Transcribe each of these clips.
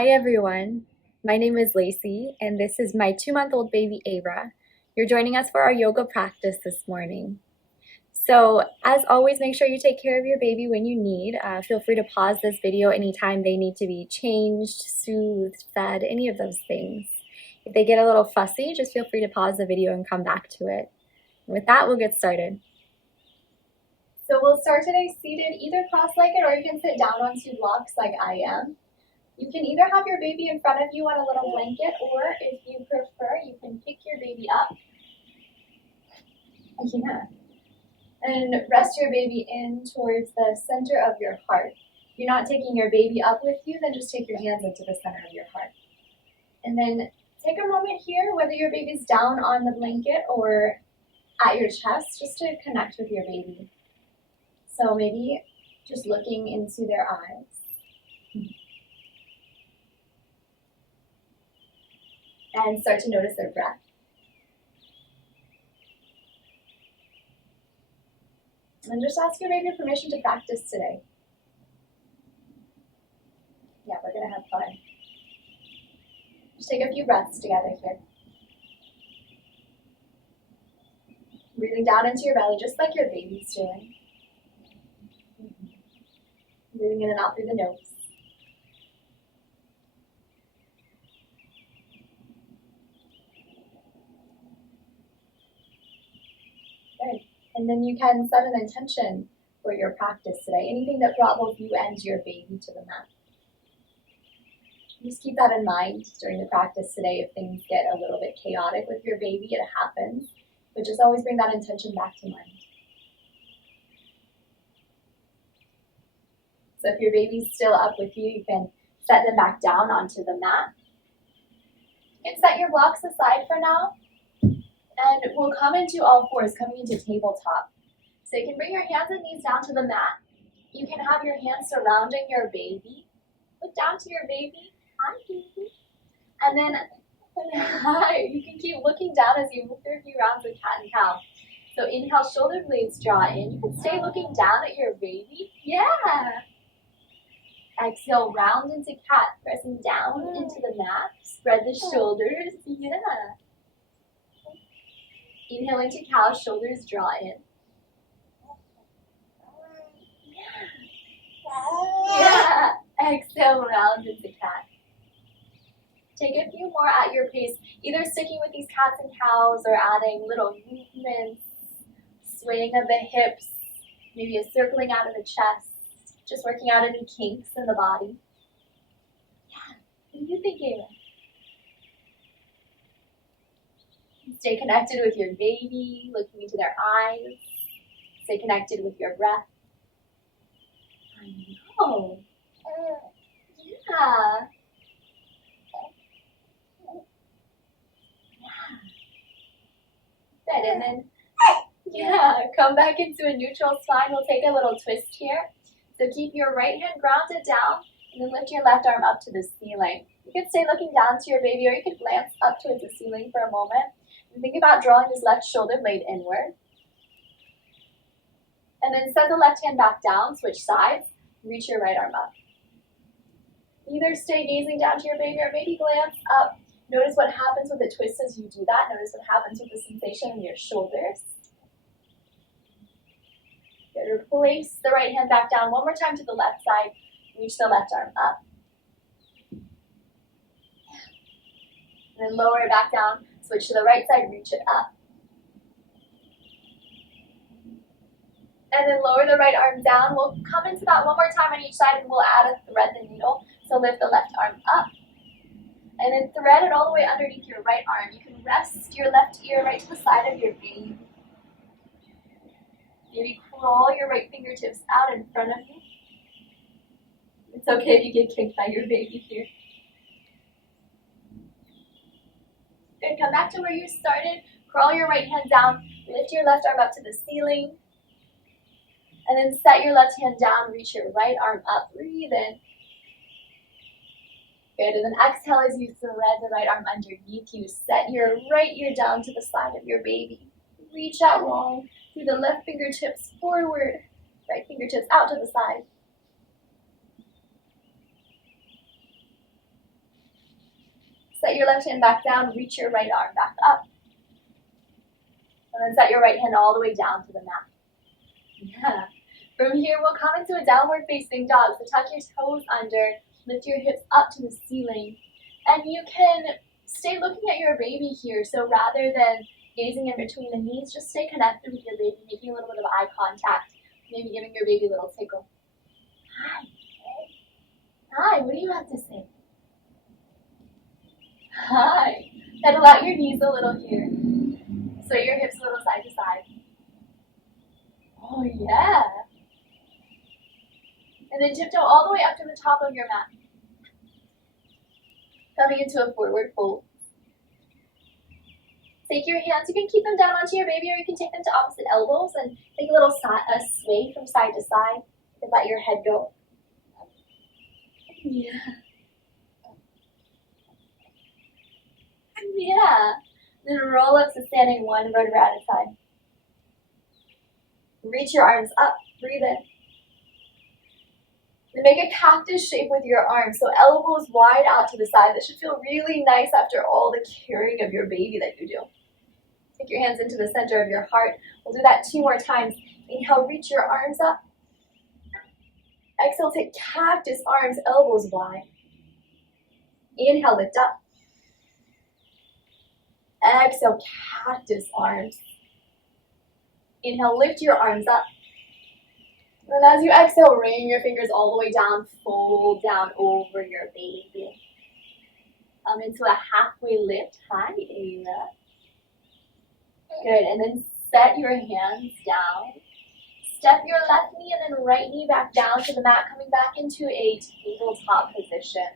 Hi everyone, my name is Lacey and this is my 2-month-old baby Ava. You're joining us for our yoga practice this morning. So as always, make sure you take care of your baby when you need. Feel free to pause this video anytime they need to be changed, soothed, fed, any of those things. If they get a little fussy, just feel free to pause the video and come back to it. And with that, we'll get started. So we'll start today seated, either cross-legged or you can sit down on 2 blocks like I am. You can either have your baby in front of you on a little blanket, or if you prefer, you can pick your baby up. And rest your baby in towards the center of your heart. If you're not taking your baby up with you, then just take your hands into the center of your heart. And then take a moment here, whether your baby's down on the blanket or at your chest, just to connect with your baby. So maybe just looking into their eyes. And start to notice their breath. And just ask your baby permission to practice today. Yeah, we're going to have fun. Just take a few breaths together here. Breathing down into your belly, just like your baby's doing. Breathing in and out through the nose. Good. And then you can set an intention for your practice today. Anything that brought both you and your baby to the mat. Just keep that in mind during the practice today. If things get a little bit chaotic with your baby, it happens. But just always bring that intention back to mind. So if your baby's still up with you, you can set them back down onto the mat. You can set your blocks aside for now. And we'll come into all fours, coming into tabletop. So you can bring your hands and knees down to the mat. You can have your hands surrounding your baby. Look down to your baby. Hi, baby. And then hi. You can keep looking down as you move through a few rounds of cat and cow. So inhale, shoulder blades draw in. You can stay looking down at your baby. Yeah. Exhale, round into cat, pressing down into the mat. Spread the shoulders. Yeah. Inhale into cow, shoulders draw in. Yeah. Exhale, round into cat. Take a few more at your pace, either sticking with these cats and cows or adding little movements, swaying of the hips, maybe a circling out of the chest. Just working out any kinks in the body. Yeah, what do you think, Ava? Stay connected with your baby, looking into their eyes. Stay connected with your breath. I know. Yeah. Good, and then, come back into a neutral spine. We'll take a little twist here. So keep your right hand grounded down, and then lift your left arm up to the ceiling. You can stay looking down to your baby, or you can glance up towards the ceiling for a moment. And think about drawing this left shoulder blade inward. And then set the left hand back down, switch sides, reach your right arm up. Either stay gazing down to your baby, or maybe glance up. Notice what happens with the twist as you do that. Notice what happens with the sensation in your shoulders. Good. Place the right hand back down one more time to the left side. Reach the left arm up. And then lower it back down. Switch to the right side, reach it up. And then lower the right arm down. We'll come into that one more time on each side, and we'll add a thread the needle. So lift the left arm up. And then thread it all the way underneath your right arm. You can rest your left ear right to the side of your baby. Maybe crawl your right fingertips out in front of you. It's okay if you get kicked by your baby here. Good, come back to where you started. Crawl your right hand down. Lift your left arm up to the ceiling. And then set your left hand down. Reach your right arm up. Breathe in. Good, and then exhale as you thread the right arm underneath you. Set your right ear down to the side of your baby. Reach out long through the left fingertips forward. Right fingertips out to the side. Set your left hand back down, reach your right arm back up. And then set your right hand all the way down to the mat. Yeah. From here, we'll come into a downward facing dog. So tuck your toes under, lift your hips up to the ceiling. And you can stay looking at your baby here. So rather than gazing in between the knees, just stay connected with your baby, making a little bit of eye contact, maybe giving your baby a little tickle. Hi. Hi, what do you have to say? Hi. Pedal out your knees a little here. Sway your hips a little side to side. Oh, yeah. And then tiptoe all the way up to the top of your mat. Coming into a forward fold. Take your hands, you can keep them down onto your baby, or you can take them to opposite elbows and take a little sway from side to side and let your head go. Yeah. Yeah. Then roll up to standing one vertebra at a time. Reach your arms up, breathe in. Then make a cactus shape with your arms, so elbows wide out to the side. This should feel really nice after all the carrying of your baby that you do. Take your hands into the center of your heart. We'll do that 2 more times. Inhale, reach your arms up. Exhale, take cactus arms, elbows wide. Inhale, lift up. Exhale, cactus arms. Inhale, lift your arms up. And as you exhale, rain your fingers all the way down, fold down over your baby. Come into a halfway lift. Hi, Ayla. Good, and then set your hands down. Step your left knee and then right knee back down to the mat, coming back into a tabletop position.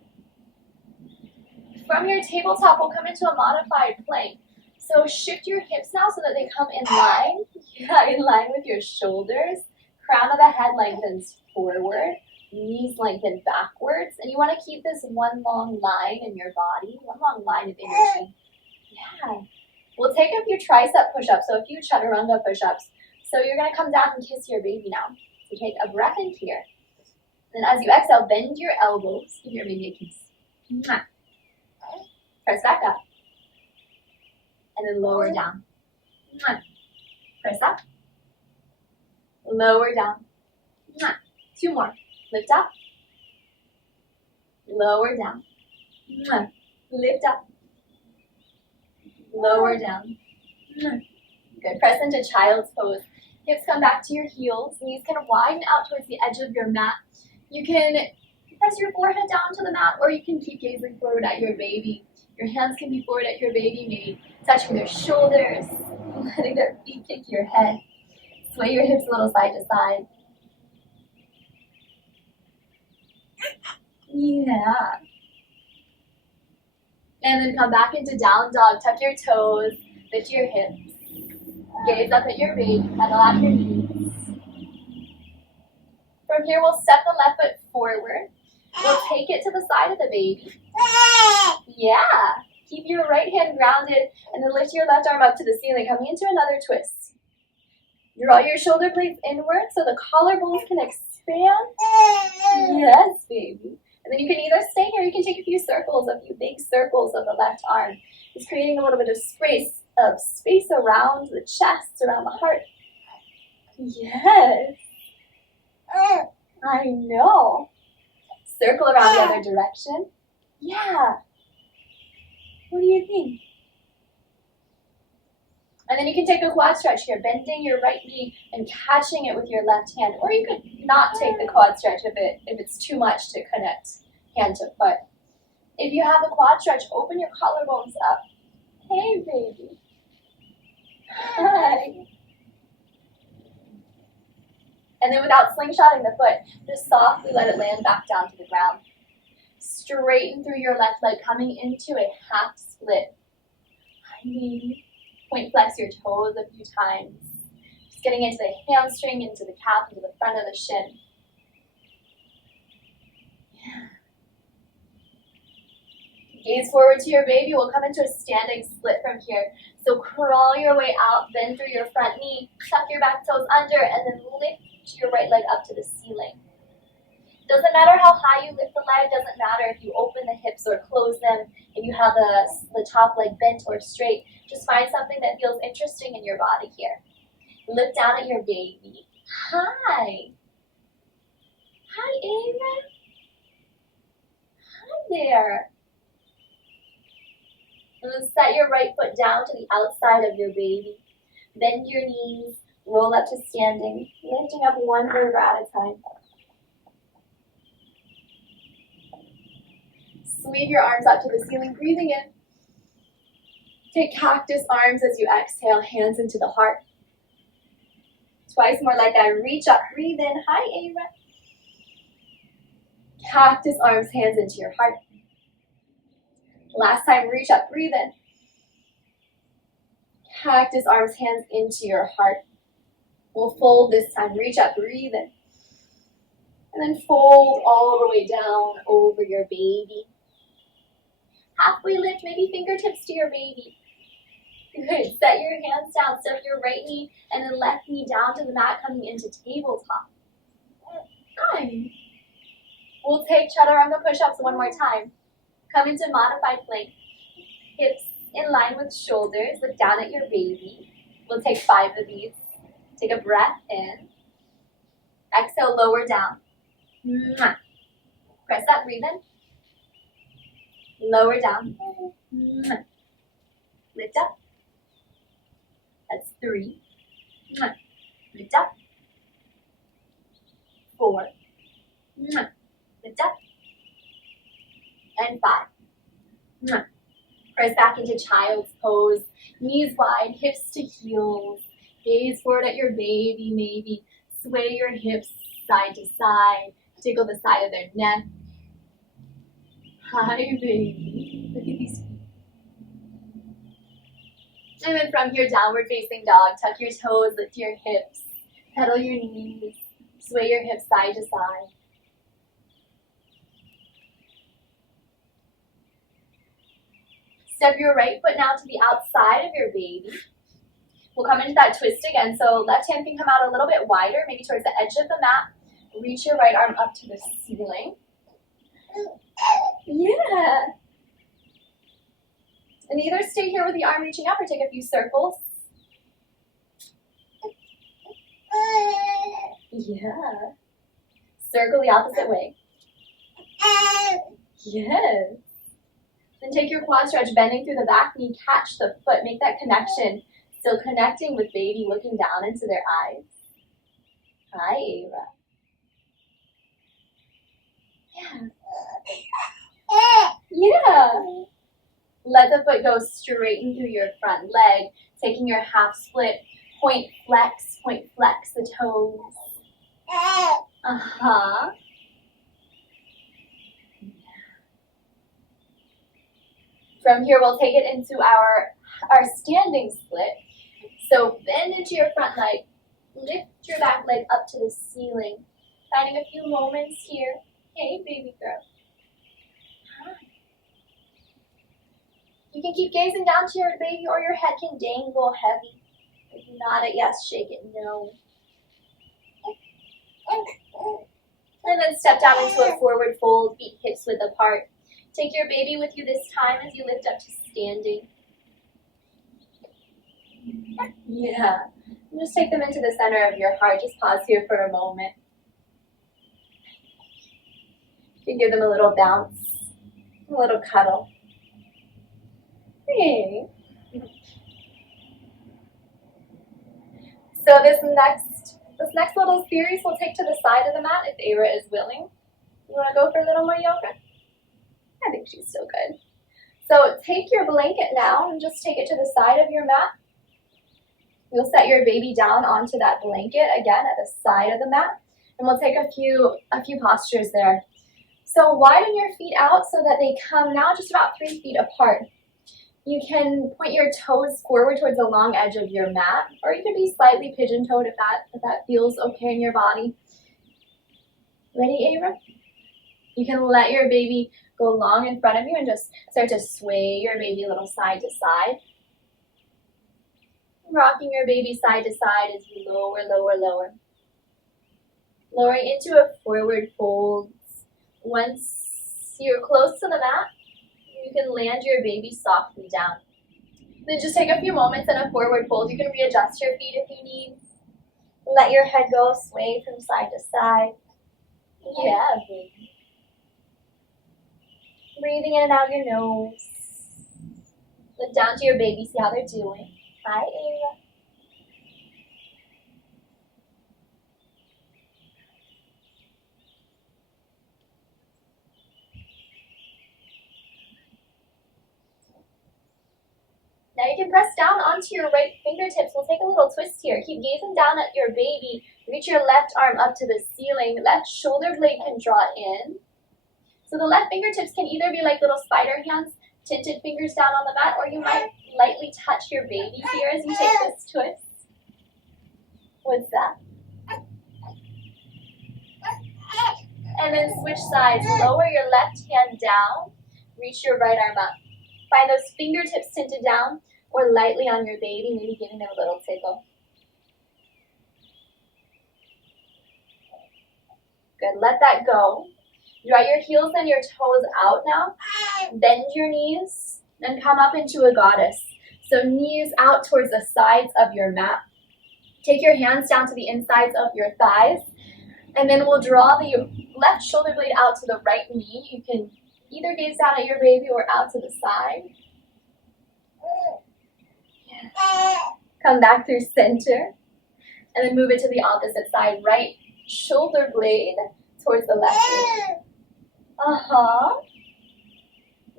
From your tabletop, we'll come into a modified plank. So shift your hips now so that they come in line. Yeah, in line with your shoulders. Crown of the head lengthens forward. Knees lengthen backwards. And you want to keep this one long line in your body, one long line of energy. Yeah. We'll take a few tricep push-ups, so a few chaturanga push-ups. So you're going to come down and kiss your baby now. So take a breath in here. Then as you exhale, bend your elbows. Give your baby a kiss. Press back up. And then lower down. Press up. Lower down. 2 more. Lift up. Lower down. Lift up. Lower down. Good. Press into child's pose. Hips come back to your heels. Knees can widen out towards the edge of your mat. You can press your forehead down to the mat, or you can keep gazing forward at your baby. Your hands can be forward at your baby, maybe touching their shoulders, letting their feet kick your head. Sway your hips a little side to side. Yeah. And then come back into down dog. Tuck your toes, lift your hips. Gaze up at your baby, pedal out your knees. From here, we'll step the left foot forward. We'll take it to the side of the baby. Yeah. Keep your right hand grounded and then lift your left arm up to the ceiling, coming into another twist. Draw your shoulder blades inward so the collarbones can expand. Yes, baby. And then you can either stay here, you can take a few circles, a few big circles of the left arm. Just creating a little bit of space around the chest, around the heart. Yes. I know. Circle around the other direction. Yeah. What do you think? And then you can take a quad stretch here, bending your right knee and catching it with your left hand. Or you could not take the quad stretch if it's too much to connect hand to foot. If you have a quad stretch, open your collarbones up. Hey, baby. Hi. And then without slingshotting the foot, just softly let it land back down to the ground. Straighten through your left leg, coming into a half split. Hi, baby. Point flex your toes a few times. Just getting into the hamstring, into the calf, into the front of the shin. Yeah. Gaze forward to your baby. We'll come into a standing split from here. So crawl your way out, bend through your front knee, tuck your back toes under, and then lift your right leg up to the ceiling. Doesn't matter how high you lift the leg, doesn't matter if you open the hips or close them, if you have the top leg bent or straight. Just find something that feels interesting in your body here. Look down at your baby. Hi. Hi, Ava. Hi there. And then set your right foot down to the outside of your baby. Bend your knees, roll up to standing, lifting up one vertebra at a time. Sweep your arms up to the ceiling, breathing in. Take cactus arms as you exhale, hands into the heart. Twice more like that. Reach up, breathe in. Hi, Ava. Cactus arms, hands into your heart. Last time, reach up, breathe in. Cactus arms, hands into your heart. We'll fold this time. Reach up, breathe in. And then fold all the way down over your baby. Halfway lift, maybe fingertips to your baby. Good. Set your hands down. Step your right knee and then left knee down to the mat, coming into tabletop. Good. We'll take chaturanga push-ups one more time. Come into modified plank. Hips in line with shoulders. Look down at your baby. We'll take 5 of these. Take a breath in. Exhale, lower down. Press that, breathe in. Lower down. Lift up. That's 3. Lift up. 4. Lift up. And 5. Press back into child's pose. Knees wide, hips to heels. Gaze forward at your baby, maybe. Sway your hips side to side. Tickle the side of their neck. Hi, baby. Look at these feet. And then from here, downward facing dog. Tuck your toes, lift your hips. Pedal your knees. Sway your hips side to side. Step your right foot now to the outside of your baby. We'll come into that twist again. So left hand can come out a little bit wider, maybe towards the edge of the mat. Reach your right arm up to the ceiling. Yeah. And either stay here with the arm reaching up or take a few circles. Yeah. Circle the opposite way. Yes. Then take your quad stretch, bending through the back knee, catch the foot, make that connection. Still connecting with baby, looking down into their eyes. Hi, Ava. Yeah. Yeah. Let the foot go straight in through your front leg, taking your half split, point flex the toes. Uh-huh. From here, we'll take it into our standing split. So bend into your front leg, lift your back leg up to the ceiling, finding a few moments here. Hey, baby girl. Hi. You can keep gazing down to your baby, or your head can dangle heavy. If you nod it yes, shake it no. And then step down into a forward fold, feet hips width apart. Take your baby with you this time as you lift up to standing. Yeah. And just take them into the center of your heart. Just pause here for a moment. You can give them a little bounce, a little cuddle. Hey. So this next little series we'll take to the side of the mat if Ava is willing. You want to go for a little more yoga? I think she's still good. So take your blanket now and just take it to the side of your mat. You'll set your baby down onto that blanket again at the side of the mat, and we'll take a few postures there. So widen your feet out so that they come now just about 3 feet apart. You can point your toes forward towards the long edge of your mat, or you could be slightly pigeon-toed if that feels okay in your body. Ready, Ava? You can let your baby go long in front of you and just start to sway your baby a little side to side. Rocking your baby side to side as you lower, lower, lower. Lowering into a forward fold. Once you're close to the mat, you can land your baby softly down. Then just take a few moments in a forward fold. You can readjust your feet if you need. Let your head go, sway from side to side. Yeah, baby. Breathing in and out your nose. Look down to your baby, see how they're doing. Hi, Ava. Now you can press down onto your right fingertips. We'll take a little twist here. Keep gazing down at your baby. Reach your left arm up to the ceiling. Left shoulder blade can draw in. So the left fingertips can either be like little spider hands, tinted fingers down on the mat, or you might lightly touch your baby here as you take this twist. What's that? And then switch sides. Lower your left hand down. Reach your right arm up. Find those fingertips tinted down or lightly on your baby, maybe giving them a little tickle. Good, let that go. Draw your heels and your toes out now. Bend your knees and come up into a goddess. So knees out towards the sides of your mat. Take your hands down to the insides of your thighs. And then we'll draw the left shoulder blade out to the right knee. You can either gaze down at your baby or out to the side. Come back through center. And then move it to the opposite side. Right shoulder blade towards the left knee.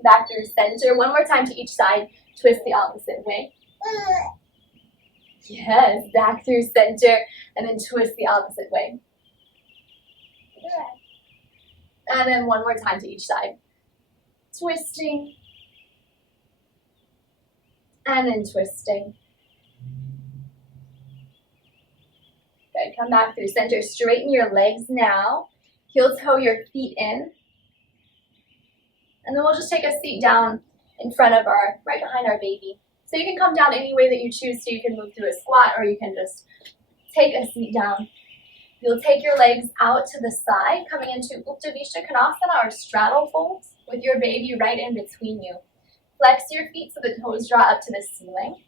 Back through center. One more time to each side. Twist the opposite way. Yes, back through center. And then twist the opposite way. And then one more time to each side. Twisting. And then twisting. Good, come back through center. Straighten your legs now. Heel toe your feet in. And then we'll just take a seat down in front of right behind our baby. So you can come down any way that you choose to. You can move through a squat or you can just take a seat down. You'll take your legs out to the side, coming into Uttanasana Konasana or straddle folds with your baby right in between you. Flex your feet so the toes draw up to the ceiling.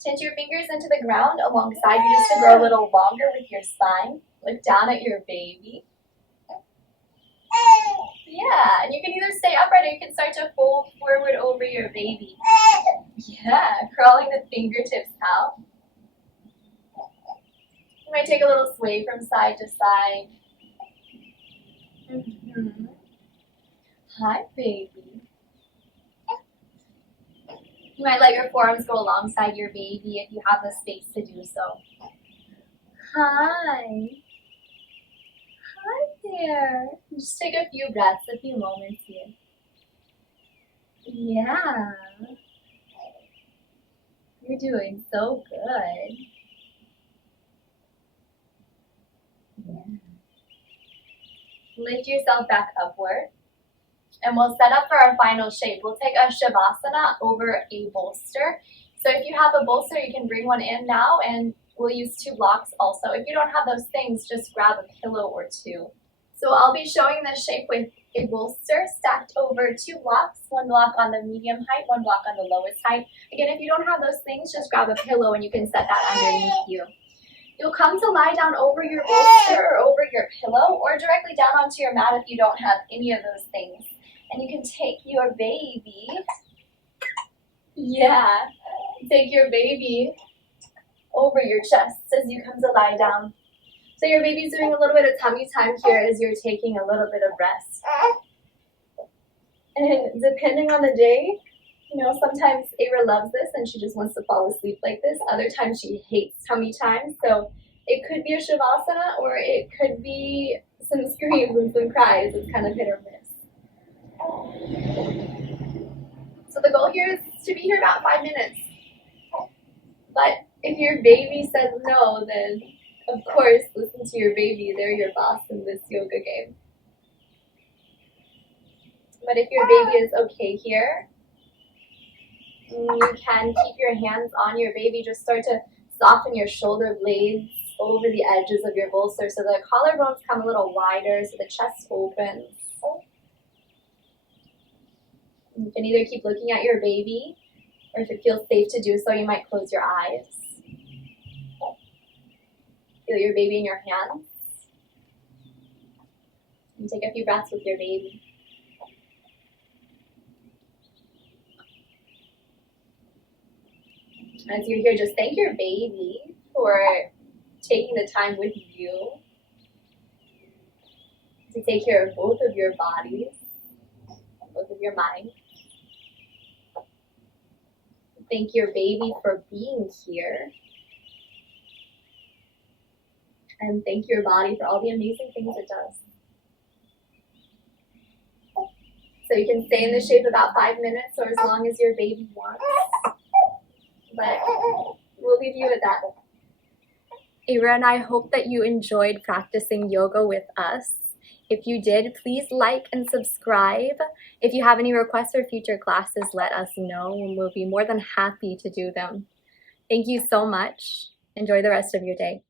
Tint your fingers into the ground alongside you just to grow a little longer with your spine. Look down at your baby. Yeah, and you can either stay upright or you can start to fold forward over your baby. Yeah, crawling the fingertips out. You might take a little sway from side to side. Hi, baby. You might let your forearms go alongside your baby if you have the space to do so. Hi. Hi there. Just take a few breaths, a few moments here. Yeah. You're doing so good. Yeah. Lift yourself back upward. And we'll set up for our final shape. We'll take a Shavasana over a bolster. So if you have a bolster, you can bring one in now, and we'll use 2 blocks also. If you don't have those things, just grab a pillow or 2. So I'll be showing this shape with a bolster stacked over 2 blocks, 1 block on the medium height, 1 block on the lowest height. Again, if you don't have those things, just grab a pillow and you can set that underneath you. You'll come to lie down over your bolster or over your pillow or directly down onto your mat if you don't have any of those things. And you can take your baby, take your baby over your chest as you come to lie down. So your baby's doing a little bit of tummy time here as you're taking a little bit of rest. And depending on the day, sometimes Ava loves this and she just wants to fall asleep like this. Other times she hates tummy time. So it could be a Shavasana or it could be some screams and some cries. It's kind of hit or miss. So the goal here is to be here about 5 minutes. But if your baby says no, then of course listen to your baby. They're your boss in this yoga game. But if your baby is okay here, you can keep your hands on your baby. Just start to soften your shoulder blades. over the edges of your bolster so the collarbones come a little wider, so the chest opens. You can either keep looking at your baby, or if it feels safe to do so, you might close your eyes. Feel your baby in your hands. And take a few breaths with your baby. As you're here, just thank your baby for taking the time with you to take care of both of your bodies, both of your minds. Thank your baby for being here. And thank your body for all the amazing things it does. So you can stay in this shape about 5 minutes or as long as your baby wants. But we'll leave you with that. Ira and I hope that you enjoyed practicing yoga with us. If you did, please like and subscribe. If you have any requests for future classes, let us know and we'll be more than happy to do them. Thank you so much. Enjoy the rest of your day.